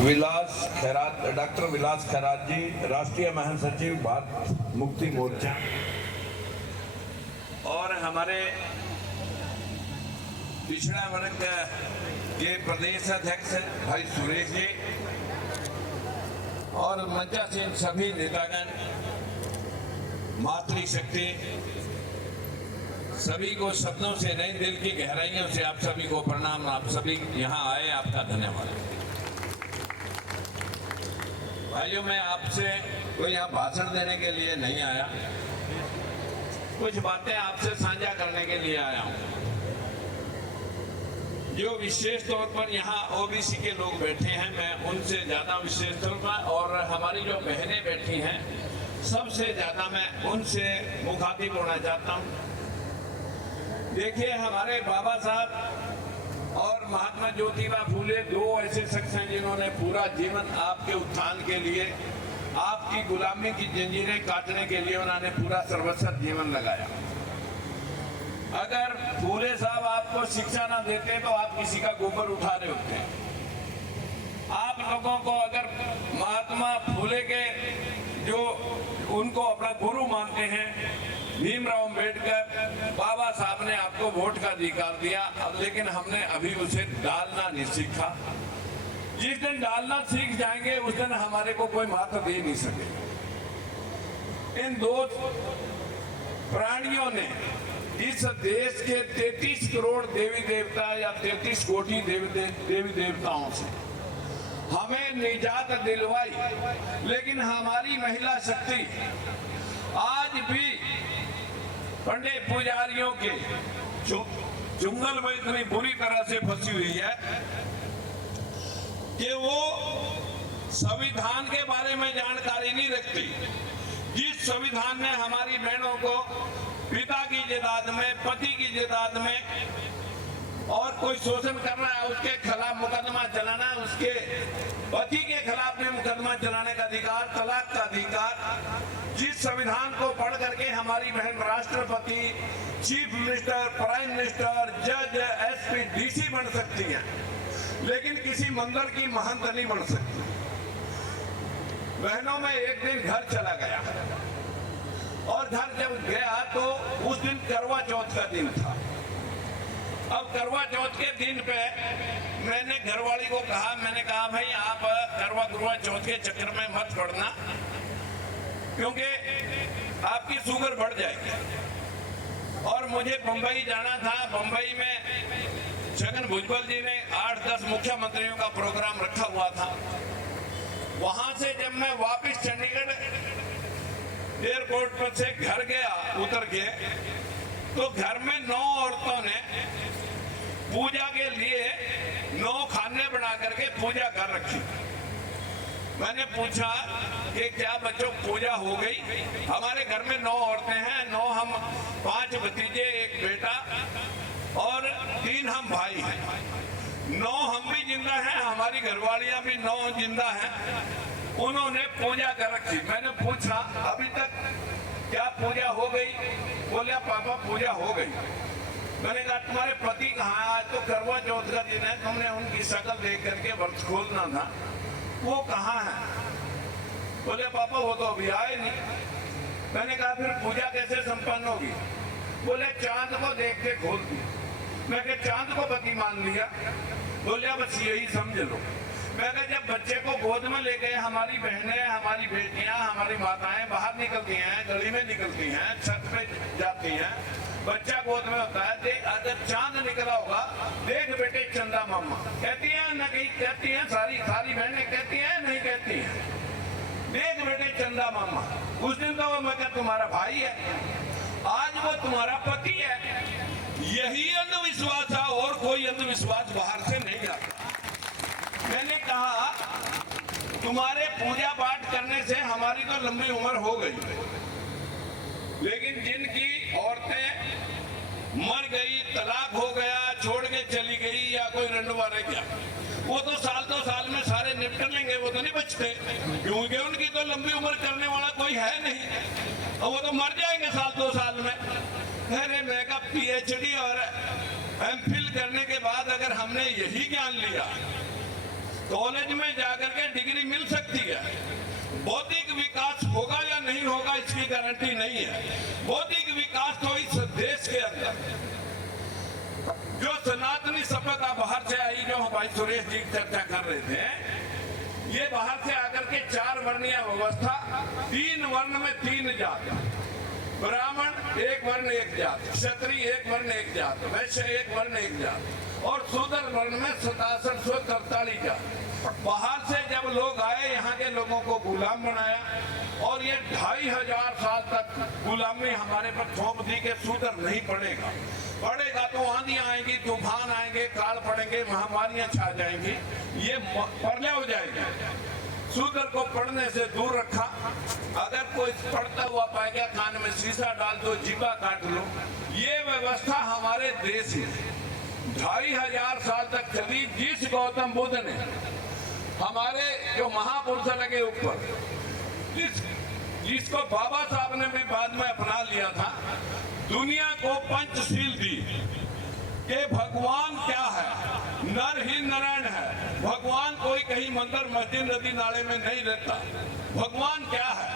विलास खैरात, डॉक्टर विलास खैरात जी, राष्ट्रीय महासचिव भारत मुक्ति मोर्चा, और हमारे पिछड़ा वर्ग के प्रदेश अध्यक्ष भाई सुरेश जी, और मंचासीन सभी नेतागण, मातृशक्ति, सभी को शब्दों से नहीं दिल की गहराइयों से आप सभी को प्रणाम। आप सभी यहाँ आए, आपका धन्यवाद। भाइयों, मैं आपसे कोई यहाँ भाषण देने के लिए नहीं आया, कुछ बातें आपसे साझा करने के लिए आया हूँ। जो विशेष तौर पर यहाँ ओबीसी के लोग बैठे हैं, मैं उनसे ज्यादा विशेष तौर पर, और हमारी जो बहनें बैठी हैं सबसे ज्यादा मैं उनसे मुखातिब होना चाहता हूँ। देखिए, हमारे बाबा साहब और महात्मा ज्योतिबा फूले दो ऐसे शख्स हैं जिन्होंने पूरा जीवन आपके उत्थान के लिए, आपकी गुलामी की जंजीरें काटने के लिए उन्होंने पूरा सर्वस्व जीवन लगाया। अगर फूले साहब आपको शिक्षा ना देते तो आप किसी का गोबर उठा रहे होते। आप लोगों को अगर महात्मा फूले के जो उनको अपना गुरु मानते हैं, भीमराव अम्बेडकर, बाबा साहब ने आपको वोट का अधिकार दिया, लेकिन हमने अभी उसे डालना नहीं सीखा। जिस दिन डालना सीख जाएंगे उस दिन हमारे को कोई महत्व दे नहीं सकेगा। इन दो प्राणियों ने इस देश के 33 करोड़ देवी देवता या 33 कोटि देवी देवताओं से हमें निजात दिलवाई, लेकिन हमारी महिला शक्ति आज भी पंडित पुजारियों के चुंगल में इतनी बुरी तरह से फंसी हुई है कि वो संविधान के बारे में जानकारी नहीं रखती। जिस संविधान ने हमारी बहनों को पिता की जायदाद में, पति की जायदाद में, और कोई शोषण कर रहा है उसके खिलाफ मुकदमा चलाना, उसके पति के खिलाफ भी मुकदमा चलाने का अधिकार, तलाक का अधिकार, जिस संविधान को पढ़ करके हमारी बहन राष्ट्रपति, चीफ मिनिस्टर, प्राइम मिनिस्टर, जज, एसपी, डीसी बन सकती हैं, लेकिन किसी मंदिर की महंत नहीं बन सकती। बहनों में एक दिन घर चला गया, और घर जब गया तो उस दिन करवा चौथ का दिन था। अब करवा चौथ के दिन पे मैंने घरवाली को कहा, मैंने कहा भाई आप करवा चौथ के चक्कर में मत पड़ना, क्योंकि आपकी शुगर बढ़ जाएगी। और मुझे बंबई जाना था। बंबई में छगन भुजबल जी ने 8-10 मुख्यमंत्रियों का प्रोग्राम रखा हुआ था। वहां से जब मैं वापस चंडीगढ़ एयरपोर्ट पर से घर गया, उतर के, तो घर में 9 औरतों ने पूजा के लिए 9 खाने बना करके पूजा कर रखी। मैंने पूछा कि क्या बच्चों पूजा हो गई? हमारे घर में 9 औरतें हैं, 9 हम, 5 भतीजे, 1 बेटा और 3 हम भाई हैं। 9 हम भी जिंदा हैं, हमारी घरवालियां भी 9 जिंदा हैं। उन्होंने पूजा कर रखी। मैंने पूछा अभी तक क्या पूजा हो गई? बोले पापा पूजा हो गई। मैंने कहा तुम्हारे पति कहाँ? आज तो करवा चौथ का दिन है, तुमने उनकी शक्ल देख करके व्रत खोलना था, वो कहाँ है? बोले पापा वो तो अभी आए नहीं। मैंने कहा फिर पूजा कैसे संपन्न होगी? बोले चांद को देख के खोल दी। मैं कहा चांद को पति मान लिया? बोले बस यही समझ लो। मैं कहा जब बच्चे को गोद में ले गए, हमारी बहनें, हमारी बेटियां, हमारी माताएं बाहर निकलती हैं, गली में निकलती हैं, छत पे जाती हैं, बच्चा गोद में होता है, देख अगर चांद निकला होगा, देख बेटे चंदा मामा, कहती है न कहीं, कहती है सारी बहनें कहती हैं, नहीं कहती हैं, देख बेटे चंदा मामा। उस दिन तो वो मैं कहा तुम्हारा भाई है, आज वो तुम्हारा पति है। यही अंधविश्वास है, और कोई अंधविश्वास बाहर से नहीं आता। मैंने कहा तुम्हारे पूजा पाठ करने से हमारी तो लंबी उम्र हो गई, लेकिन जिनकी औरतें मर गई, तलाक हो गया, छोड़ के चली गई, या कोई रंडवा रह गया, वो तो साल 2 साल में सारे निपट लेंगे, वो तो नहीं बचते, क्योंकि उनकी तो लंबी उम्र करने वाला कोई है नहीं, और वो तो मर जाएंगे साल 2 साल में। अरे मैं कहा PhD और MPhil करने के बाद अगर हमने यही ज्ञान लिया, कॉलेज में जाकर के व्यक्ति है। बौद्धिक विकास होगा या नहीं होगा इसकी गारंटी नहीं है। बौद्धिक विकास तो इस देश के अंदर जो सनातनी सभ्यता बाहर से आई, जो भाई सुरेश जी चर्चा कर रहे थे, ये बाहर से आकर के 4 वर्णीय व्यवस्था, 3 वर्ण में 3 जात, ब्राह्मण 1 वर्ण 1 जात, क्षत्रिय 1 वर्ण 1 जात, वैश्य 1 वर्ण 1 जात और शूद्र वर्ण में 6743 जात। बाहर से जब लोग आए, यहाँ के लोगों को गुलाम बनाया और ये 2500 साल तक गुलामी हमारे पर थोप दी के शूद्र नहीं पड़ेगा। पड़ेगा तो आंधियां आएंगी, तूफान आएंगे, काल पड़ेंगे, महामारियां छा जाएंगी, ये प्रलय हो जाएगी। शूद्र को पढ़ने से दूर रखा। अगर कोई पढ़ता हुआ पाए गया, कान में शीशा डाल दो, जीवा काट लो। ये व्यवस्था हमारे देश में 2500 साल तक चली। जिस गौतम बुद्ध ने हमारे जो महापुरुष लगे ऊपर, जिसको बाबा साहब ने भी बाद में अपना लिया था, दुनिया को पंचशील दी कि भगवान क्या है, नर ही नारायण है। भगवान कोई कहीं मंदिर मस्जिद नदी नाले में नहीं रहता। भगवान क्या है?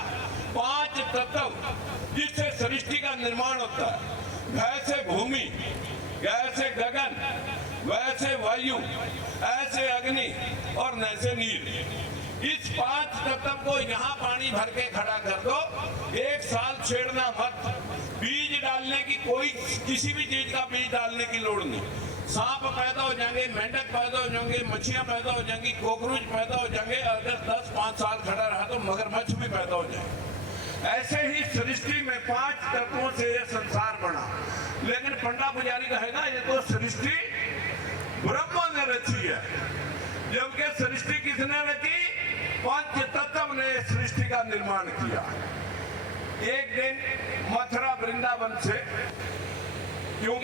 5 तत्व जिससे सृष्टि का निर्माण होता है। वैसे भूमि, जैसे गगन, वैसे वायु, ऐसे अग्नि और नैसे नीर। इस 5 तत्व को यहाँ पानी भर के खड़ा कर दो, 1 साल छेड़ना मत। बीज डालने की कोई, किसी भी चीज का बीज डालने की लोड़ नहीं। सांप पैदा हो जाएंगे, मेंढक पैदा हो जाएंगे, मछलियां पैदा हो जाएंगी, कॉकरोच पैदा हो जाएंगे। अगर 10-5 साल खड़ा रहा तो मगरमच्छ भी पैदा हो जाएंगे। ऐसे ही सृष्टि में 5 तत्वों से यह संसार बना। लेकिन पंडा पुजारी कहेगा ये तो सृष्टि ब्रह्मा ने रची है, जबकि सृष्टि किसने रची? 5 तत्व ने सृष्टि का निर्माण किया। एक दिन मथुरा वृंदावन से, क्योंकि